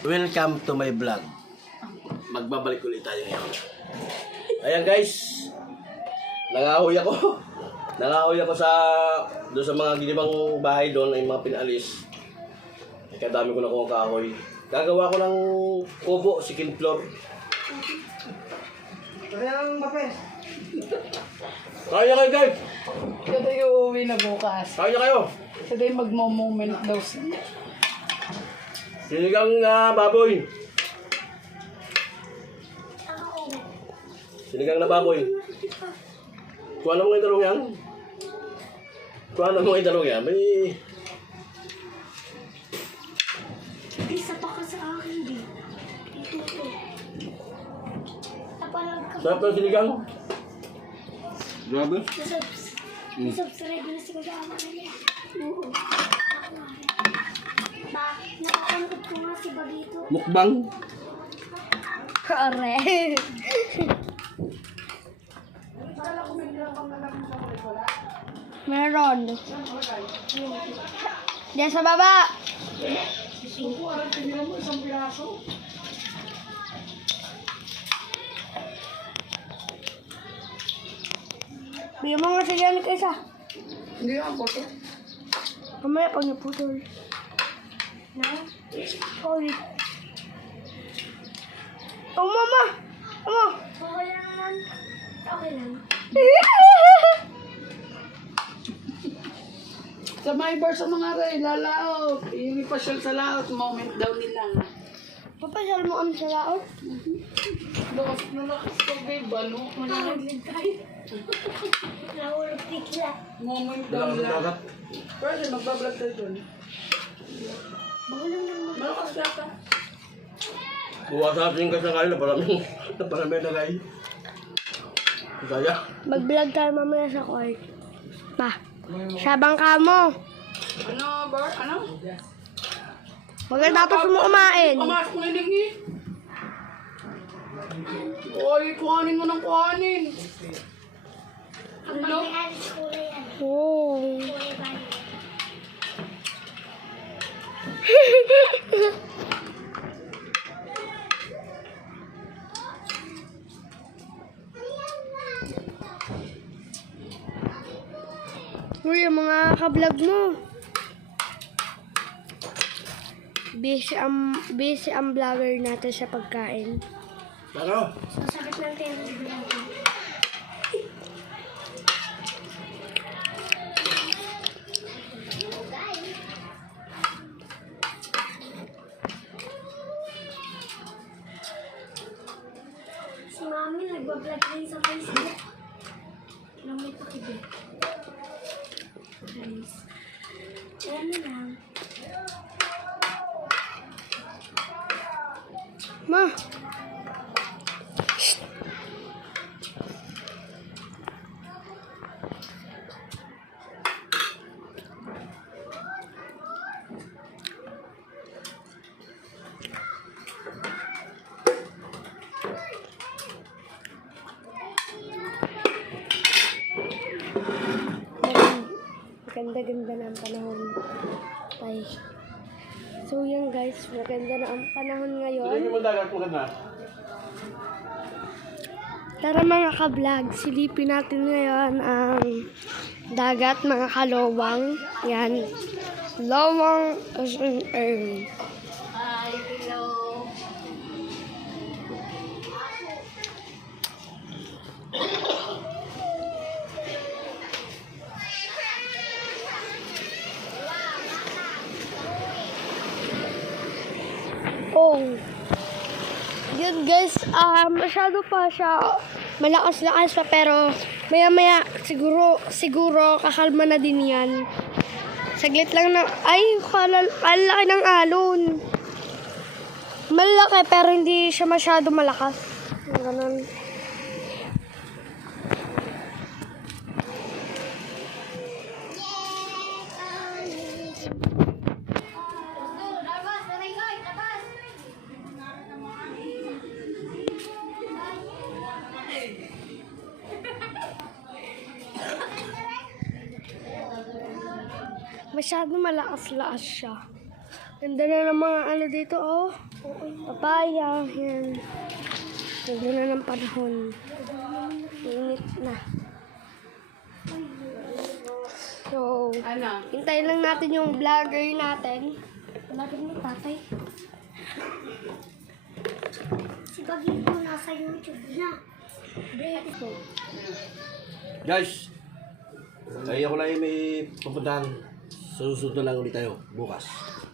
Welcome to my vlog. Magbabalik ulit tayo ngayon. Ayan guys, nangahoy ako. Nangahoy ako doon sa mga ginibang bahay doon, ay mga pinalis. Kadami ko na kung kahoy. Gagawa ko ng kubo, second floor. Kaya kayo guys! Ito yung uuwi na bukas. Kaya kayo! Ito yung magmo-moment daw siya. Sinigang na baboy. Sinigang na baboy. Kuha na mo yung talong yan. Kuha na mo yung talong yan. May... Isa pa ka sa akin, di. Ito. Napalag ka Sarap ng sinigang. Grabe. Subscribe na si Kuya Ama niya. Oo. Ba, napapanood ko nga si Bagito. Mukbang. Correct. Meron. Diyan sa baba. Bigyan mo nga siya gamit isa. Hindi ako po ito. Mamaya pag naputol. Sorry. Oh, mama! Mama! Okay lang naman. Okay lang. Sa may bar sa mga ray, lalaot. Yung ipasyal sa laot, moment daw nila. Papasal mo kami sa laot? Lakas na lakas ko, babe. Ano? Malaglig tayo. Nahulog bigla. Moment daw Dagat. nila. Dagat. Pwede, magbablog tayo doon. Bagulang naman. Malakas na ka. Buwa sa ating kasi kayo na parami na kayo. Kaya. Mag-vlog tayo mamaya sa court. Pa. Sabang ka mo. Ano, bar? Ano? Magkatapos mo kumain. Pumasok na lingi. Oy, kuhanin mo ng kuhanin. Ano? Oh. Uy, yung mga ka-vlog mo. Busy ang vlogger natin sa pagkain. Ano? Sasakit ng tennis natin. Si Mami nagbablog rin sa Facebook. Alam mo ito kibi. Guys. Ayan na lang. Ma! Maganda-ganda na ang panahon. Tay. So yan guys, maganda na ang panahon ngayon. Hindi mo dagat maganda. Tara mga ka-vlog, silipin natin ngayon ang dagat, mga kalawang. Yan. Lawang as in earn. Hi, hello. Oh. Yun guys, masyado pa siya malakas-lakas pa pero maya-maya siguro kakalma na din yan. Saglit lang na, ay, kalaki ng alon. Malaki pero hindi siya masyado malakas. Ganun. Masyado malakas-lakas siya. Ganda na ng mga ano dito, oh. Papaya, yan. Ganda na ng panahon. Init na. So, Ano? hintayin lang natin yung vlogger natin. Vlogger mo, tatay. Si Bagito nasa YouTube na. Beautiful. Guys, kaya ko lang yung may pupuntahan. Sa susunod na lang ulit tayo bukas.